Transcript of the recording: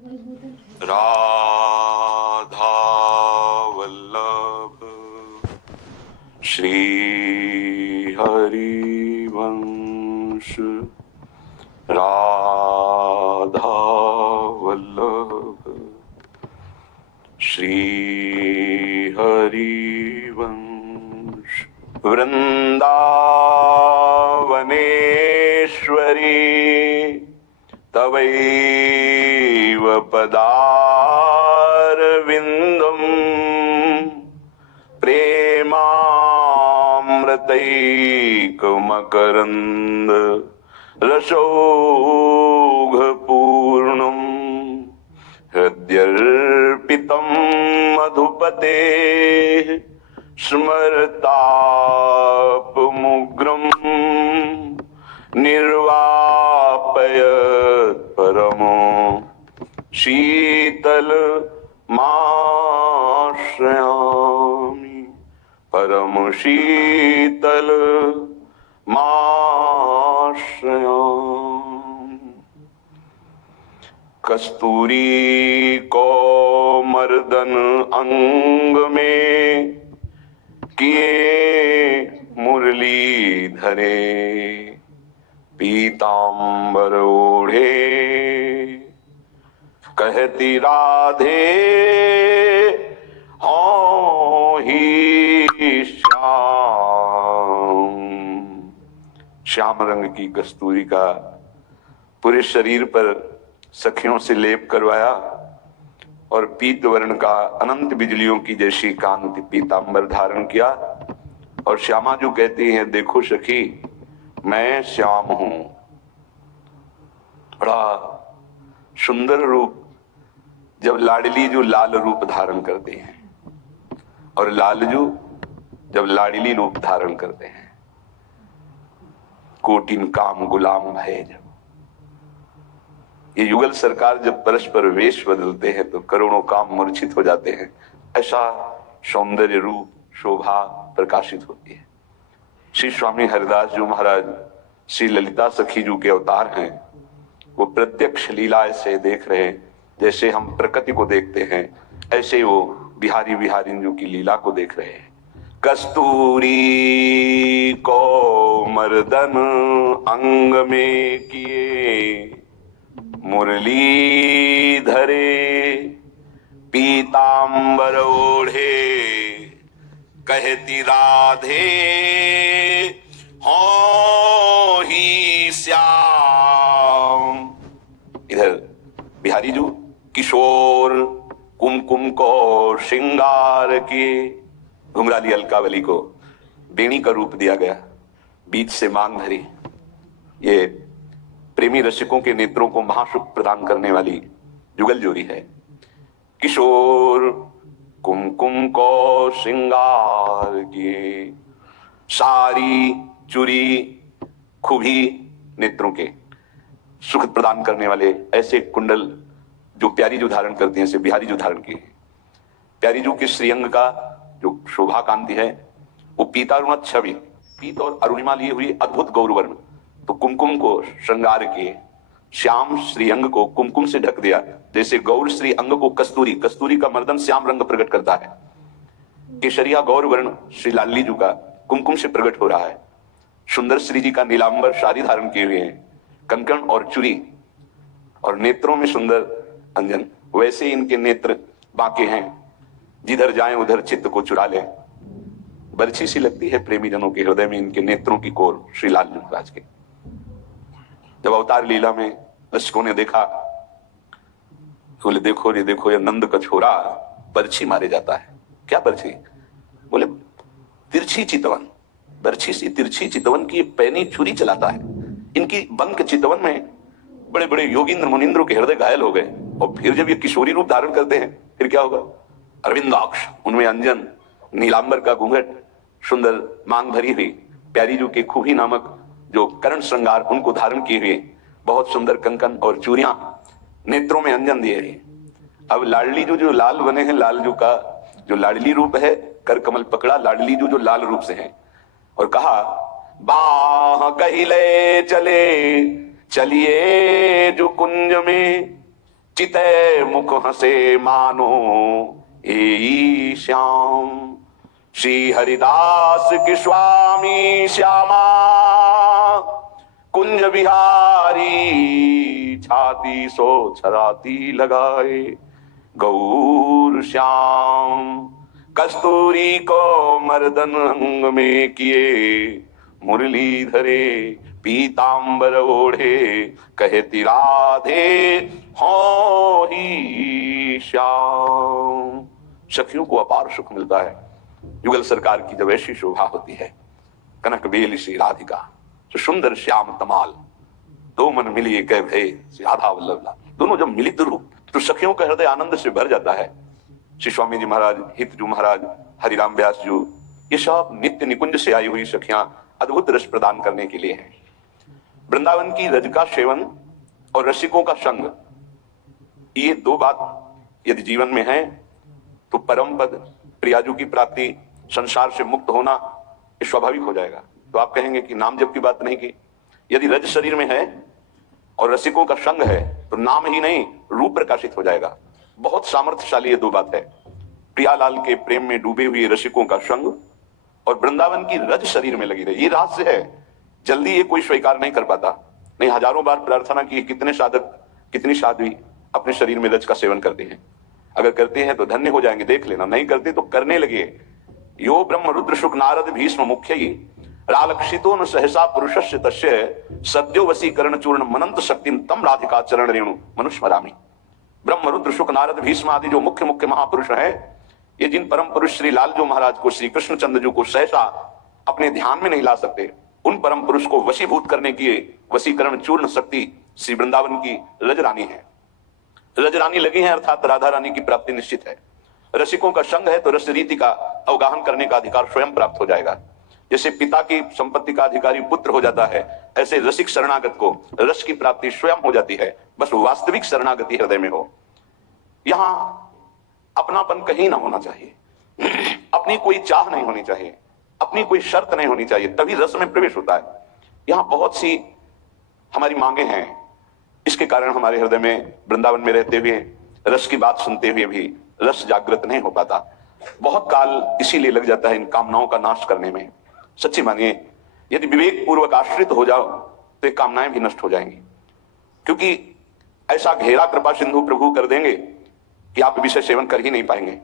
राधा वल्लभ श्री हरिवंश। राधा वल्लभ श्री हरिवंश। वृंदावनेश्वरी तवैव पदारविन्दम् प्रेमामृतैकमकरन्द रसौघपूर्णम् हृद्यर्पितं मधुपतेः स्मरतापमुग्रम् निर्वापयत् परमो शीतलमाश्रयामि। परम शीतलमाश्रयामि। कस्तूरी कोमर्दन अंग में किए मुरली धरे पीतांबर ओढ़े कहती राधे हाँ ही श्याम। श्याम रंग की कस्तूरी का पूरे शरीर पर सखियों से लेप करवाया और पीत वर्ण का अनंत बिजलियों की जैसी कांति पीतांबर धारण किया। और श्यामा जो कहती हैं देखो सखी मैं श्याम हूं। बड़ा सुंदर रूप जब लाडली जो लाल रूप धारण करते हैं और लालजू जब लाडली रूप धारण करते हैं। कोटिन काम गुलाम भय जब ये युगल सरकार जब परस्पर वेश बदलते हैं तो करोड़ों काम मूर्छित हो जाते हैं। ऐसा सौंदर्य रूप शोभा प्रकाशित होती है। श्री स्वामी हरिदास जी महाराज श्री ललिता सखी जी के अवतार हैं। वो प्रत्यक्ष लीला से देख रहे हैं। जैसे हम प्रकृति को देखते हैं ऐसे ही वो बिहारी बिहारिन की लीला को देख रहे हैं। कस्तूरी को मर्दन अंग में किए मुरली धरे पीतांबर ओढ़े कहती राधे हो ही श्याम। इधर बिहारी जो किशोर कुमकुम को श्रृंगार किए। घुंघराली अलकावली को बेणी का रूप दिया गया। बीच से मांग भरी। ये प्रेमी रसिकों के नेत्रों को महासुख प्रदान करने वाली जुगल जोड़ी है। किशोर कुमकुम को श्रृंगार किए। सारी चूरी खूबी नेत्रों के सुख प्रदान करने वाले ऐसे कुंडल जो प्यारी जो धारण करती हैं से बिहारी जो धारण किए। प्यारी जो के श्रीअंग का जो शोभा कांति है वो पीतारुणत छवि पीत और अरुणिमा लिए हुई अद्भुत गौरवर्ण। तो कुमकुम को श्रृंगार किए। श्याम श्रीअंग को कुमकुम से ढक दिया। जैसे गौर श्री अंग को कस्तूरी कस्तूरी का मर्दन श्याम रंग प्रकट करता है। केशरिया गौर वर्ण श्री लाली जी का कुमकुम से प्रकट हो रहा है। सुंदर श्री जी का नीलांबर साड़ी धारण किए हुए हैं। कंकण और चूड़ी और नेत्रों में सुंदर अंजन। वैसे इनके नेत्र बांके हैं। जिधर जाएं उधर चित्त को चुरा ले। बरछी सी लगती है प्रेमी जनों के हृदय में इनके नेत्रों की कोर श्री लाल महाराज के। जब अवतार लीला में दर्शकों ने देखा बोले देखो रे देखो ये नंद का छोरा बरछी मारे जाता है। क्या बरछी? बोले तिरछी चितवन। बरछी सी तिरछी चितवन की पैनी छुरी चलाता है। इनकी बंक चितवन में बड़े बड़े योगींद्र मुनिंद्र के हृदय घायल हो गए। और फिर जब ये किशोरी रूप धारण करते हैं फिर क्या होगा? अरविंदाक्ष उनमें अंजन नीलांबर का घूंघट सुंदर मांग भरी हुई प्यारी जो के खूबी नामक जो करण श्रृंगार उनको धारण किए हुए बहुत सुंदर कंकन और चूड़ियां नेत्रों में अंजन दिए हुए। अब लाडली जो लाल बने हैं। लालजू का जो लाडली रूप है कर कमल पकड़ा। लाडली जो लाल रूप से है। और कहा बाह कहिले चले चलिए जो कुंज में चितै मुख हसे मानो ए श्याम। श्री हरिदास के स्वामी श्यामा कुंज बिहारी छाती सो छराती लगाए गौर श्याम। कस्तूरी को मर्दन अंग में किए मुरली धरे पीतांबर ओढ़े कहती राधे हो ही श्याम। सखियों को अपार सुख मिलता है युगल सरकार की जब ऐसी शोभा होती है। कनक बेल श्री राधिका तो सुंदर श्याम तमाल दो मन मिलिए कह भय श्री राधा वल्लभ। दोनों जब मिलित रूप तो सखियों का हृदय आनंद से भर जाता है। श्री स्वामी जी महाराज, हितजू महाराज, हरिराम व्यास जी, ये सब नित्य निकुंज से आई हुई सखियां अद्भुत रस प्रदान करने के लिए हैं। वृंदावन की रज का सेवन और रसिकों का संग, ये दो बात यदि जीवन में है तो परम पद प्रियाजू की प्राप्ति, संसार से मुक्त होना ये स्वाभाविक हो जाएगा। तो आप कहेंगे कि नाम जप की बात नहीं की। यदि रज शरीर में है और रसिकों का संग है तो नाम ही नहीं रूप प्रकाशित हो जाएगा। बहुत सामर्थ्यशाली ये दो बात है। प्रियालाल के प्रेम में डूबे हुए रसिकों का संग और वृंदावन की रज शरीर में लगी रही, ये रहस्य है। जल्दी ये कोई स्वीकार नहीं कर पाता। नहीं, हजारों बार प्रार्थना की, कितने साधक कितनी साध्वी अपने शरीर में रज का सेवन करते हैं। अगर करते हैं तो धन्य हो जाएंगे, देख लेना। नहीं करते तो करने लगे। यो ब्रह्म रुद्र शुक नारद भीष्म मुख्य रालक्षितो न सहसा पुरुषस्य तस्य सद्यो वसीकरण चूर्ण मनंत शक्तिम तम राधिका चरण रेणु मनुष्मरामि। ब्रह्म रुद्र शुक नारद भीष्म आदि जो मुख्य मुख्य महापुरुष हैं, ये जिन परम पुरुष श्री लालजू महाराज को, श्री कृष्णचंद्र जी को सहसा अपने ध्यान में नहीं ला सकते, उन परम पुरुष को वशीभूत करने की वशीकरण चूर्ण शक्ति श्री वृंदावन की रजरानी है। रजरानी लगी है अर्थात राधा रानी की प्राप्ति निश्चित है। रसिकों का संग है तो रस रीति का अवगाहन करने का अधिकार स्वयं प्राप्त हो जाएगा। जैसे पिता की संपत्ति का अधिकारी पुत्र हो जाता है, ऐसे रसिक शरणागत को रस की प्राप्ति स्वयं हो जाती है। बस वास्तविक शरणागति हृदय में हो। यहां अपनापन कहीं ना होना चाहिए, अपनी कोई चाह नहीं होनी चाहिए, अपनी कोई शर्त नहीं होनी चाहिए, तभी रस में प्रवेश होता है। यहां बहुत सी हमारी मांगे हैं, इसके कारण हमारे हृदय में वृंदावन में रहते हुए रस की बात सुनते हुए भी रस जागृत नहीं हो पाता। बहुत काल इसीलिए लग जाता है इन कामनाओं का नाश करने में। सच्ची मानिए, यदि विवेक पूर्वक आश्रित हो जाओ तो ये कामनाएं भी नष्ट हो जाएंगी, क्योंकि ऐसा घेरा कृपा सिंधु प्रभु कर देंगे कि आप विषय सेवन कर ही नहीं पाएंगे।